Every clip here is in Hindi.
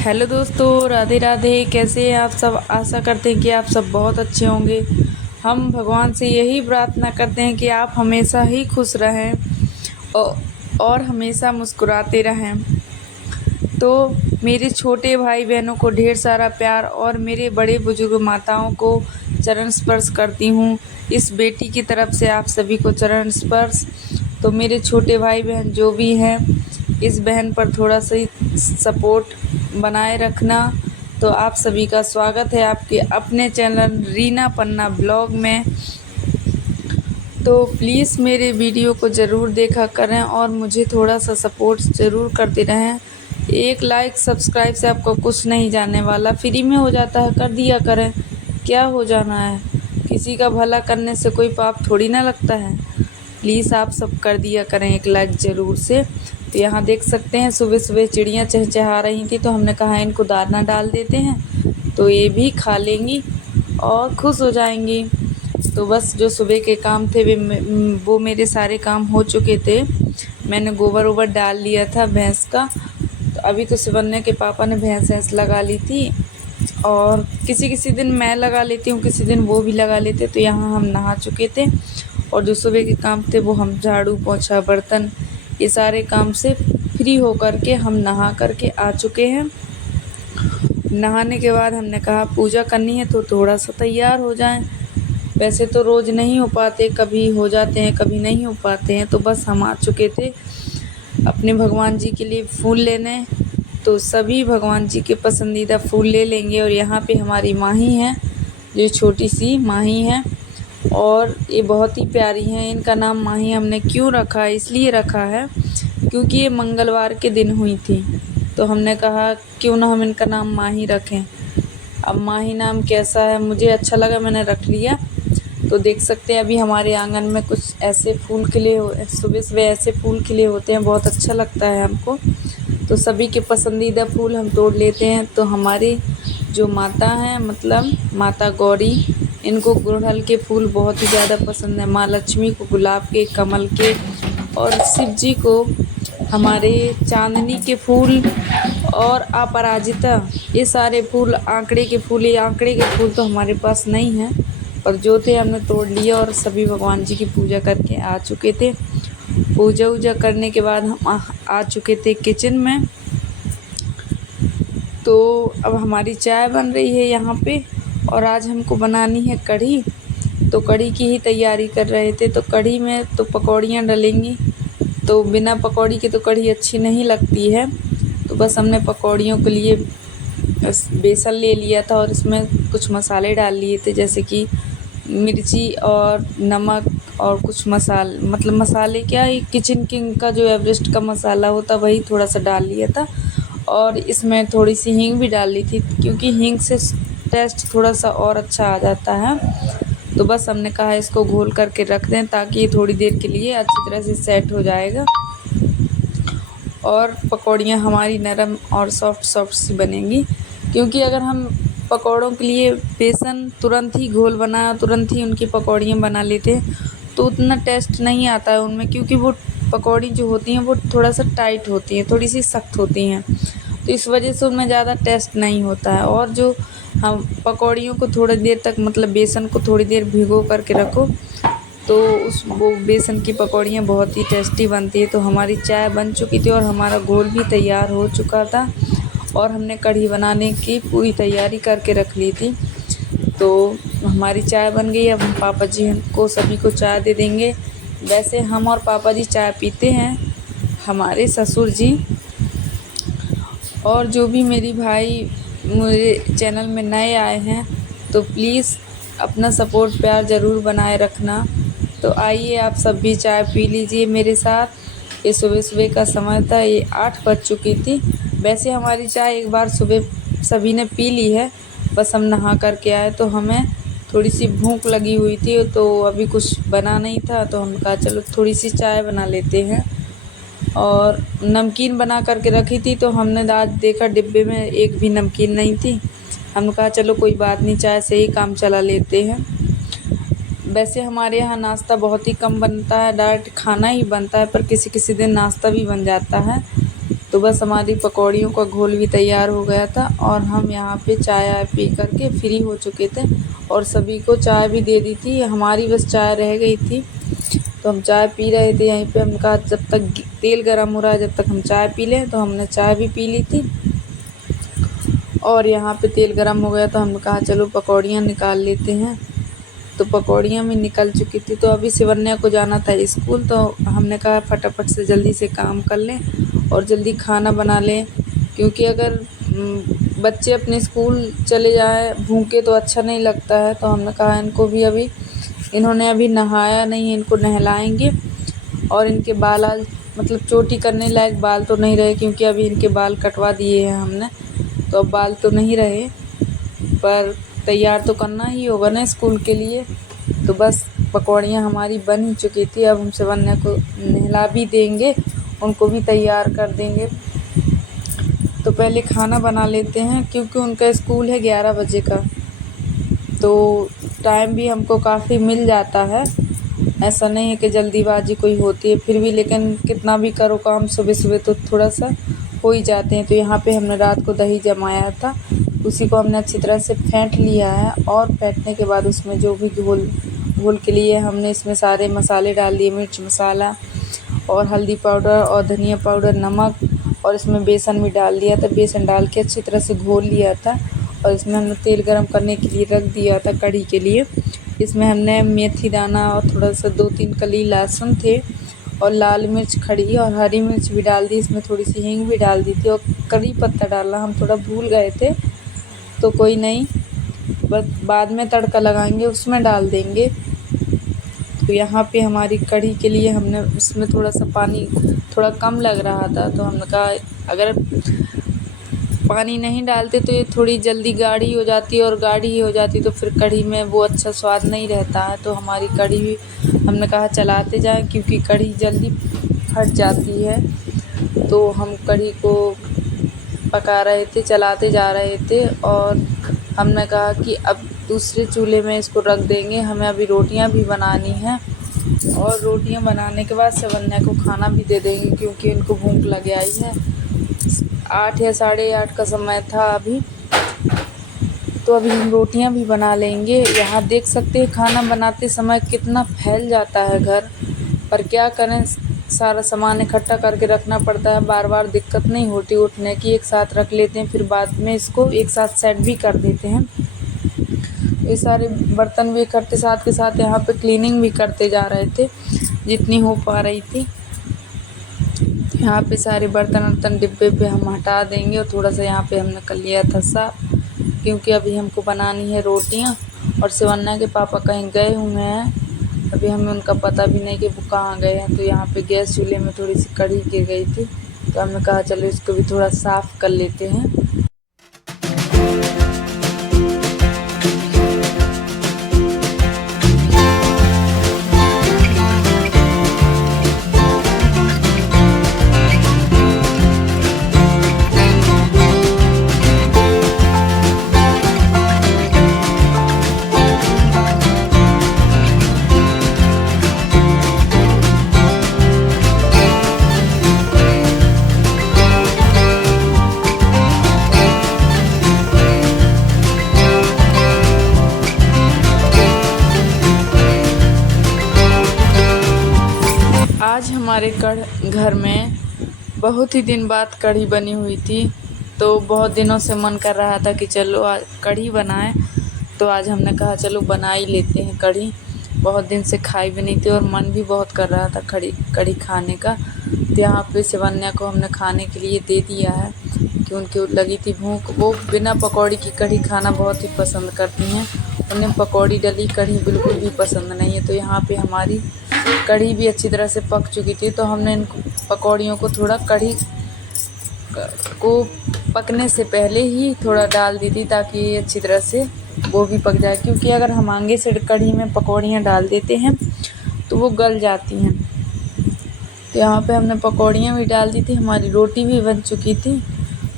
हेलो दोस्तों, राधे राधे। कैसे हैं आप सब? आशा करते हैं कि आप सब बहुत अच्छे होंगे। हम भगवान से यही प्रार्थना करते हैं कि आप हमेशा ही खुश रहें औ- और हमेशा मुस्कुराते रहें। तो मेरे छोटे भाई बहनों को ढेर सारा प्यार और मेरे बड़े बुजुर्ग माताओं को चरण स्पर्श करती हूँ। इस बेटी की तरफ से आप सभी को चरण स्पर्श। तो मेरे छोटे भाई बहन जो भी हैं, इस बहन पर थोड़ा सा सपोर्ट बनाए रखना। तो आप सभी का स्वागत है आपके अपने चैनल रीना पन्ना ब्लॉग में। तो प्लीज़ मेरे वीडियो को ज़रूर देखा करें और मुझे थोड़ा सा सपोर्ट ज़रूर करते रहें। एक लाइक सब्सक्राइब से आपको कुछ नहीं जाने वाला, फ्री में हो जाता है, कर दिया करें। क्या हो जाना है? किसी का भला करने से कोई पाप थोड़ी ना लगता है। प्लीज़ आप सब कर दिया करें एक लाइक ज़रूर से। तो यहाँ देख सकते हैं सुबह सुबह चिड़ियाँ चहचहा रही थी, तो हमने कहा इनको दाना डाल देते हैं तो ये भी खा लेंगी और खुश हो जाएंगी। तो बस जो सुबह के काम थे वो मेरे सारे काम हो चुके थे। मैंने गोबर ओबर डाल लिया था भैंस का। तो अभी तो शिवन्या के पापा ने भैंस वैंस लगा ली थी, और किसी किसी दिन मैं लगा लेती हूँ, किसी दिन वो भी लगा लेते। तो यहाँ हम नहा चुके थे और जो सुबह के काम थे वो हम झाड़ू पोछा बर्तन ये सारे काम से फ्री होकर के हम नहा करके आ चुके हैं। नहाने के बाद हमने कहा पूजा करनी है तो थोड़ा सा तैयार हो जाएं। वैसे तो रोज़ नहीं हो पाते, कभी हो जाते हैं कभी नहीं हो पाते हैं। तो बस हम आ चुके थे अपने भगवान जी के लिए फूल लेने। तो सभी भगवान जी के पसंदीदा फूल ले लेंगे। और यहाँ पे हमारी माही है, जो छोटी सी माही है, और ये बहुत ही प्यारी हैं। इनका नाम माही हमने क्यों रखा है, इसलिए रखा है क्योंकि ये मंगलवार के दिन हुई थी। तो हमने कहा क्यों ना हम इनका नाम माही रखें। अब माही नाम कैसा है, मुझे अच्छा लगा, मैंने रख लिया। तो देख सकते हैं अभी हमारे आंगन में कुछ ऐसे फूल खिले हो, सुबह सुबह ऐसे फूल खिले होते हैं, बहुत अच्छा लगता है हमको। तो सभी के पसंदीदा फूल हम तोड़ लेते हैं। तो हमारी जो माता हैं, मतलब माता गौरी, इनको गुड़हल के फूल बहुत ही ज़्यादा पसंद है। माँ लक्ष्मी को गुलाब के, कमल के, और शिव जी को हमारे चांदनी के फूल और अपराजिता, ये सारे फूल, आंकड़े के फूल। ये आंकड़े के फूल तो हमारे पास नहीं हैं, पर जो थे हमने तोड़ लिया और सभी भगवान जी की पूजा करके आ चुके थे। पूजा वूजा करने के बाद हम आ चुके थे किचन में। तो अब हमारी चाय बन रही है यहाँ पे, और आज हमको बनानी है कढ़ी। तो कढ़ी की ही तैयारी कर रहे थे। तो कढ़ी में तो पकौड़ियाँ डलेंगी, तो बिना पकौड़ी के तो कढ़ी अच्छी नहीं लगती है। तो बस हमने पकौड़ियों के लिए बेसन ले लिया था और इसमें कुछ मसाले डाल लिए थे, जैसे कि मिर्ची और नमक और कुछ मतलब मसाले क्या, ये किचन किंग का जो एवरेस्ट का मसाला होता वही थोड़ा सा डाल लिया था। और इसमें थोड़ी सी हींग भी डाल ली थी, क्योंकि हींग से टेस्ट थोड़ा सा और अच्छा आ जाता है। तो बस हमने कहा इसको घोल करके रख दें, ताकि ये थोड़ी देर के लिए अच्छी तरह से सेट हो जाएगा और पकौड़ियाँ हमारी नरम और सॉफ्ट सॉफ्ट सी बनेंगी। क्योंकि अगर हम पकौड़ों के लिए बेसन तुरंत ही घोल बनाया, तुरंत ही उनकी पकौड़ियाँ बना लेते हैं, तो उतना टेस्ट नहीं आता है उनमें, क्योंकि वो पकौड़ी जो होती हैं वो थोड़ा सा टाइट होती हैं, थोड़ी सी सख्त होती हैं। तो इस वजह से उनमें ज़्यादा टेस्ट नहीं होता है। और जो हम पकौड़ियों को थोड़ी देर तक, मतलब बेसन को थोड़ी देर भिगो करके रखो, तो वो बेसन की पकौड़ियाँ बहुत ही टेस्टी बनती है। तो हमारी चाय बन चुकी थी और हमारा घोल भी तैयार हो चुका था, और हमने कढ़ी बनाने की पूरी तैयारी करके रख ली थी। तो हमारी चाय बन गई। अब हम पापा जी को सभी को चाय दे देंगे। वैसे हम और पापा जी चाय पीते हैं, हमारे ससुर जी और जो भी मेरी भाई मेरे चैनल में नए आए हैं, तो प्लीज़ अपना सपोर्ट प्यार ज़रूर बनाए रखना। तो आइए आप सब भी चाय पी लीजिए मेरे साथ। ये सुबह सुबह का समय था, ये 8 बज चुकी थी। वैसे हमारी चाय एक बार सुबह सभी ने पी ली है, बस हम नहा करके आए तो हमें थोड़ी सी भूख लगी हुई थी। तो अभी कुछ बना नहीं था, तो हमने कहा चलो थोड़ी सी चाय बना लेते हैं। और नमकीन बना करके रखी थी, तो हमने आज देखा डिब्बे में एक भी नमकीन नहीं थी। हमने कहा चलो कोई बात नहीं, चाय से ही काम चला लेते हैं। वैसे हमारे यहाँ नाश्ता बहुत ही कम बनता है, डायरेक्ट खाना ही बनता है, पर किसी किसी दिन नाश्ता भी बन जाता है। तो बस हमारी पकौड़ियों का घोल भी तैयार हो गया था और हम यहाँ पे चाय पी करके फ्री हो चुके थे और सभी को चाय भी दे दी थी। हमारी बस चाय रह गई थी तो हम चाय पी रहे थे यहीं पे। हम कहा जब तक तेल गर्म हो रहा है जब तक हम चाय पी लें, तो हमने चाय भी पी ली थी और यहाँ पे तेल गर्म हो गया तो हमने कहा चलो पकौड़ियाँ निकाल लेते हैं। तो पकौड़ियाँ भी निकल चुकी थी। तो अभी शिवन्या को जाना था स्कूल, तो हमने कहा फटाफट से जल्दी से काम कर लें और जल्दी खाना बना लें, क्योंकि अगर बच्चे अपने स्कूल चले जाएँ भूखे तो अच्छा नहीं लगता है। तो हमने कहा इन्होंने अभी नहाया नहीं, इनको नहलाएंगे और इनके बाल मतलब चोटी करने लायक बाल तो नहीं रहे, क्योंकि अभी इनके बाल कटवा दिए हैं हमने, तो अब बाल तो नहीं रहे, पर तैयार तो करना ही होगा ना स्कूल के लिए। तो बस पकौड़ियाँ हमारी बन ही चुकी थी। अब हम शिवन्या को नहला भी देंगे, उनको भी तैयार कर देंगे। तो पहले खाना बना लेते हैं, क्योंकि उनका स्कूल है 11 बजे का, तो टाइम भी हमको काफ़ी मिल जाता है। ऐसा नहीं है कि जल्दीबाजी कोई होती है, फिर भी लेकिन कितना भी करो काम सुबह सुबह तो थोड़ा सा हो ही जाते हैं। तो यहाँ पे हमने रात को दही जमाया था, उसी को हमने अच्छी तरह से फेंट लिया है और फेंटने के बाद उसमें जो भी घोल के लिए हमने इसमें सारे मसाले डाल दिए, मिर्च मसाला और हल्दी पाउडर और धनिया पाउडर, नमक, और इसमें बेसन भी डाल दिया था। बेसन डाल के अच्छी तरह से घोल लिया था और इसमें हमने तेल गरम करने के लिए रख दिया था कढ़ी के लिए। इसमें हमने मेथी दाना और थोड़ा सा 2-3 कली लहसुन थे और लाल मिर्च खड़ी और हरी मिर्च भी डाल दी। इसमें थोड़ी सी हींग भी डाल दी थी और करी पत्ता डालना हम थोड़ा भूल गए थे, तो कोई नहीं, बस बाद में तड़का लगाएंगे उसमें डाल देंगे। तो यहाँ पे हमारी कढ़ी के लिए हमने उसमें थोड़ा सा पानी थोड़ा कम लग रहा था, तो हमने कहा अगर पानी नहीं डालते तो ये थोड़ी जल्दी गाढ़ी हो जाती और गाढ़ी हो जाती तो फिर कढ़ी में वो अच्छा स्वाद नहीं रहता है। तो हमारी कढ़ी भी हमने कहा चलाते जाएं, क्योंकि कढ़ी जल्दी फट जाती है। तो हम कढ़ी को पका रहे थे, चलाते जा रहे थे और हमने कहा कि अब दूसरे चूल्हे में इसको रख देंगे। हमें अभी रोटियां भी बनानी हैं और रोटियां बनाने के बाद शिवन्या को खाना भी दे देंगे, क्योंकि उनको भूख लग आई है। 8 या 8:30 का समय था अभी, तो अभी हम रोटियां भी बना लेंगे। यहाँ देख सकते हैं खाना बनाते समय कितना फैल जाता है घर, पर क्या करें, सारा सामान इकट्ठा करके रखना पड़ता है। बार बार दिक्कत नहीं होती उठने की, एक साथ रख लेते हैं, फिर बाद में इसको एक साथ सेट भी कर देते हैं। ये सारे बर्तन भी इकट्ठे साथ के साथ यहाँ पे क्लीनिंग भी करते जा रहे थे जितनी हो पा रही थी। यहाँ पे सारे बर्तन डिब्बे पे हम हटा देंगे और थोड़ा सा यहाँ पे हमने कर लिया था साफ, क्योंकि अभी हमको बनानी है रोटियाँ और शिवन्या के पापा कहीं गए हुए हैं, अभी हमें उनका पता भी नहीं कि वो कहाँ गए हैं। तो यहाँ पे गैस चूल्हे में थोड़ी सी कढ़ी गिर गई थी, तो हमने कहा चलो इसको भी थोड़ा साफ़ कर लेते हैं। आज हमारे घर में बहुत ही दिन बाद कढ़ी बनी हुई थी, तो बहुत दिनों से मन कर रहा था कि चलो आज कढ़ी बनाएं। तो आज हमने कहा चलो बना ही लेते हैं कढ़ी। बहुत दिन से खाई भी नहीं थी और मन भी बहुत कर रहा था कढ़ी खाने का। तो यहाँ पे शिवन्या को हमने खाने के लिए दे दिया है कि उनकी लगी थी भूख। वो बिना पकौड़ी की कढ़ी खाना बहुत ही पसंद करती हैं, उन्हें पकौड़ी डली कढ़ी बिल्कुल भी पसंद नहीं है। तो यहाँ पे हमारी कढ़ी भी अच्छी तरह से पक चुकी थी, तो हमने इन पकौड़ियों को थोड़ा कढ़ी को पकने से पहले ही थोड़ा डाल दी थी, ताकि अच्छी तरह से वो भी पक जाए, क्योंकि अगर हम आगे से कढ़ी में पकौड़ियाँ डाल देते हैं तो वो गल जाती हैं। तो यहाँ पे हमने पकौड़ियाँ भी डाल दी थी, हमारी रोटी भी बन चुकी थी।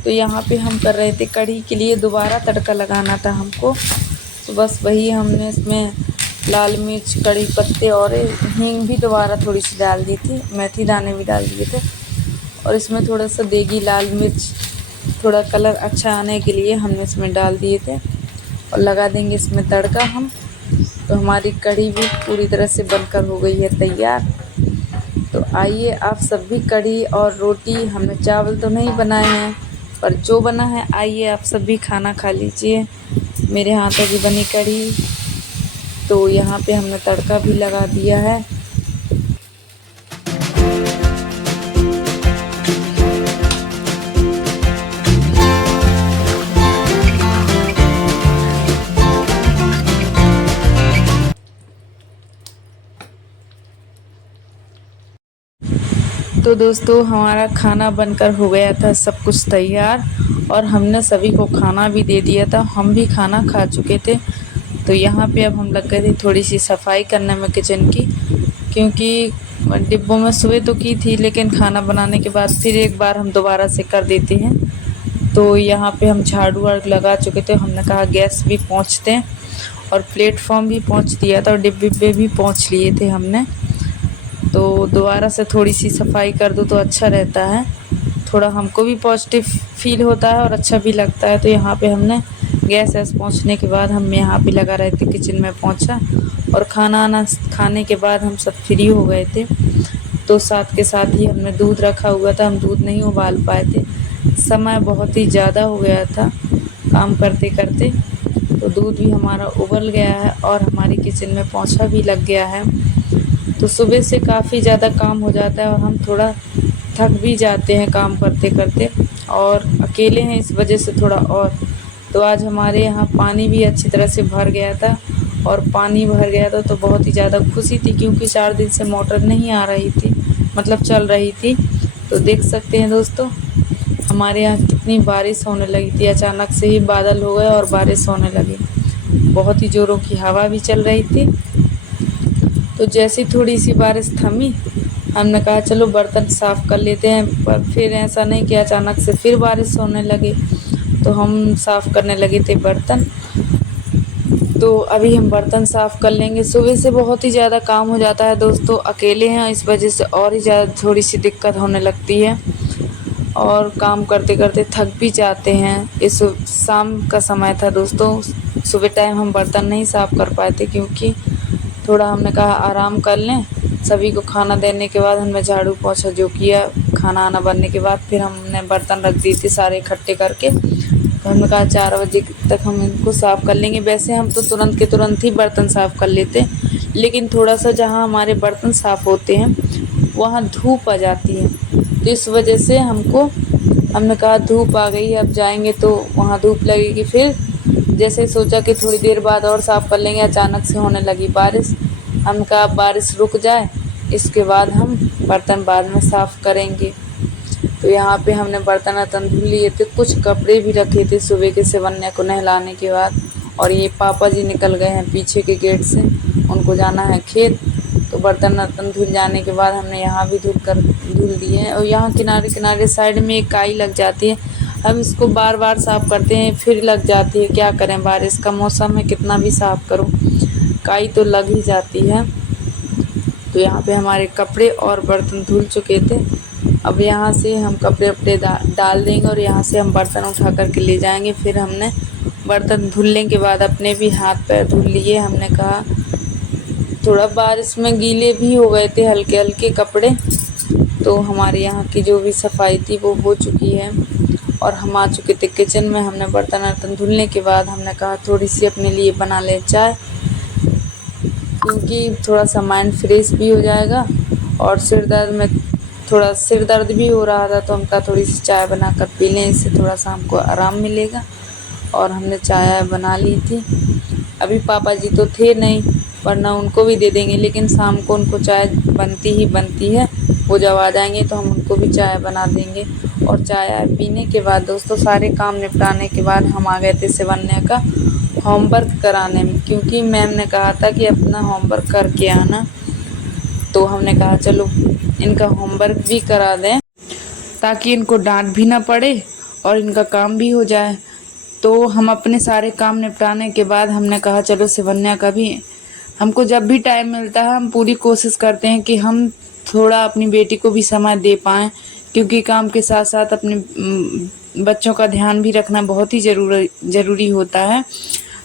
तो यहाँ पे हम कर रहे थे कढ़ी के लिए दोबारा तड़का लगाना था हमको, तो बस वही हमने इसमें लाल मिर्च, कड़ी पत्ते और हींग भी दोबारा थोड़ी सी डाल दी थी, मेथी दाने भी डाल दिए थे और इसमें थोड़ा सा देगी लाल मिर्च, थोड़ा कलर अच्छा आने के लिए हमने इसमें डाल दिए थे। और लगा देंगे इसमें तड़का हम। तो हमारी कढ़ी भी पूरी तरह से बनकर हो गई है तैयार। तो आइए आप सब भी कढ़ी और रोटी, हमने चावल तो नहीं बनाए हैं पर जो बना है आइए आप सब भी खाना खा लीजिए। मेरे हाथों की बनी कढ़ी। तो यहाँ पे हमने तड़का भी लगा दिया है। तो दोस्तों हमारा खाना बनकर हो गया था सब कुछ तैयार, और हमने सभी को खाना भी दे दिया था। हम भी खाना खा चुके थे। तो यहाँ पे अब हम लग गए थे थोड़ी सी सफाई करने में किचन की, क्योंकि डिब्बों में सुबह तो की थी लेकिन खाना बनाने के बाद फिर एक बार हम दोबारा से कर देते हैं। तो यहाँ पे हम झाड़ू वाड़ू लगा चुके थे। हमने कहा गैस भी पोंछते हैं, और प्लेटफॉर्म भी पोंछ दिया था और डिब्बे भी पोंछ लिए थे हमने। तो दोबारा से थोड़ी सी सफाई कर दो तो अच्छा रहता है, थोड़ा हमको भी पॉजिटिव फील होता है और अच्छा भी लगता है। तो यहाँ पे हमने गैस वैस पोंछने के बाद हम यहाँ पे लगा रहे थे किचन में पोंछा, और खाना आना खाने के बाद हम सब फ्री हो गए थे। तो साथ के साथ ही हमने दूध रखा हुआ था, हम दूध नहीं उबाल पाए थे, समय बहुत ही ज़्यादा हो गया था काम करते करते। तो दूध भी हमारा उबल गया है और हमारी किचन में पोंछा भी लग गया है। तो सुबह से काफ़ी ज़्यादा काम हो जाता है और हम थोड़ा थक भी जाते हैं काम करते करते, और अकेले हैं इस वजह से थोड़ा और। तो आज हमारे यहाँ पानी भी अच्छी तरह से भर गया था, और पानी भर गया था तो बहुत ही ज़्यादा खुशी थी, क्योंकि 4 दिन से मोटर नहीं आ रही थी, मतलब चल रही थी। तो देख सकते हैं दोस्तों हमारे यहाँ कितनी बारिश होने लगी थी। अचानक से ही बादल हो गए और बारिश होने लगी, बहुत ही ज़ोरों की हवा भी चल रही थी। तो जैसी थोड़ी सी बारिश थमी, हमने कहा चलो बर्तन साफ़ कर लेते हैं, पर फिर ऐसा नहीं कि अचानक से फिर बारिश होने लगे। तो हम साफ़ करने लगे थे बर्तन। तो अभी हम बर्तन साफ़ कर लेंगे। सुबह से बहुत ही ज़्यादा काम हो जाता है दोस्तों, अकेले हैं इस वजह से और ही ज़्यादा थोड़ी सी दिक्कत होने लगती है, और काम करते करते थक भी जाते हैं। इस शाम का समय था दोस्तों, सुबह टाइम हम बर्तन नहीं साफ़ कर पाए थे, क्योंकि थोड़ा हमने कहा आराम कर लें। सभी को खाना देने के बाद हमने झाड़ू पोछा जो किया, खाना आना बनने के बाद फिर हमने बर्तन रख दिए थे सारे इकट्ठे करके। तो हमने कहा 4 बजे तक हम इनको साफ़ कर लेंगे। वैसे हम तो तुरंत के तुरंत ही बर्तन साफ़ कर लेते, लेकिन थोड़ा सा जहाँ हमारे बर्तन साफ़ होते हैं वहाँ धूप आ जाती है, तो इस वजह से हमने कहा धूप आ गई, अब जाएंगे तो वहाँ धूप लगेगी। फिर जैसे सोचा कि थोड़ी देर बाद और साफ़ कर लेंगे, अचानक से होने लगी बारिश। हम कहा बारिश रुक जाए, इसके बाद हम बर्तन बाद में साफ़ करेंगे। तो यहाँ पे हमने बर्तन वर्तन धुल लिए थे, कुछ कपड़े भी रखे थे सुबह के सिवन्या को नहलाने के बाद। और ये पापा जी निकल गए हैं पीछे के गेट से, उनको जाना है खेत। तो बर्तन वर्तन धुल जाने के बाद हमने यहाँ भी धुल दिए हैं। और यहाँ किनारे किनारे साइड में एक काई लग जाती है, हम इसको बार बार साफ़ करते हैं फिर लग जाती है। क्या करें, बारिश का मौसम है, कितना भी साफ़ करो काई तो लग ही जाती है। तो यहाँ पे हमारे कपड़े और बर्तन धुल चुके थे। अब यहाँ से हम कपड़े वपड़े डाल देंगे और यहाँ से हम बर्तन उठा कर के ले जाएंगे। फिर हमने बर्तन धुलने के बाद अपने भी हाथ पैर धुल लिए। हमने कहा थोड़ा बारिश में गीले भी हो गए थे हल्के हल्के कपड़े। तो हमारे यहाँ की जो भी सफाई थी वो हो चुकी है, और हम आ चुके थे किचन में। हमने बर्तन वर्तन धुलने के बाद हमने कहा थोड़ी सी अपने लिए बना ले चाय, क्योंकि थोड़ा सा माइंड फ्रेश भी हो जाएगा। और थोड़ा सिर दर्द भी हो रहा था, तो हम कहा थोड़ी सी चाय बना कर पी लें, इससे थोड़ा सा हमको आराम मिलेगा। और हमने चाय बना ली थी। अभी पापा जी तो थे नहीं, वरना उनको भी दे देंगे, लेकिन शाम को उनको चाय बनती ही बनती है। वो जब आ जाएंगे तो हम उनको भी चाय बना देंगे। और चाय पीने के बाद दोस्तों सारे काम निपटाने के बाद हम आ गए थे सिवन्या का होमवर्क कराने में, क्योंकि मैम ने कहा था कि अपना होमवर्क करके आना। तो हमने कहा चलो इनका होमवर्क भी करा दें, ताकि इनको डांट भी ना पड़े और इनका काम भी हो जाए। तो हम अपने सारे काम निपटाने के बाद हमने कहा चलो सिवन्या का भी, हमको जब भी टाइम मिलता है हम पूरी कोशिश करते हैं कि हम थोड़ा अपनी बेटी को भी समय दे पाएँ, क्योंकि काम के साथ साथ अपने बच्चों का ध्यान भी रखना बहुत ही ज़रूरी होता है।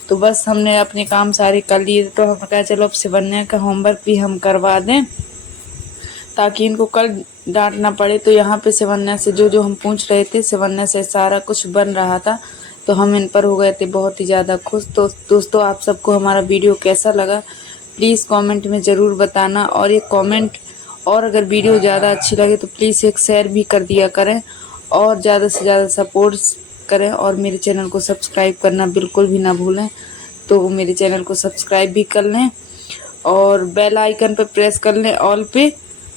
तो बस हमने अपने काम सारे कर लिए, तो हमने कहा चलो अब शिवन्या का होमवर्क भी हम करवा दें ताकि इनको कल डांट ना पड़े। तो यहाँ पे शिवन्या से जो हम पूछ रहे थे, शिवन्या से सारा कुछ बन रहा था, तो हम इन पर हो गए थे बहुत ही ज़्यादा खुश। तो दोस्तों, आप सबको हमारा वीडियो कैसा लगा प्लीज़ कमेंट में ज़रूर बताना, और ये कमेंट और अगर वीडियो ज़्यादा अच्छी लगे तो प्लीज़ एक शेयर भी कर दिया करें और ज़्यादा से ज़्यादा सपोर्ट करें, और मेरे चैनल को सब्सक्राइब करना बिल्कुल भी ना भूलें। तो मेरे चैनल को सब्सक्राइब भी कर लें और बेल आइकन पर प्रेस कर लें ऑल पे,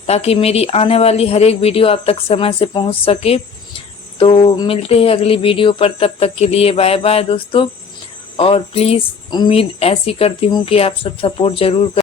ताकि मेरी आने वाली हर एक वीडियो आप तक समय से पहुंच सके। तो मिलते हैं अगली वीडियो पर, तब तक के लिए बाय बाय दोस्तों। और प्लीज़ उम्मीद ऐसी करती हूँ कि आप सब सपोर्ट ज़रूर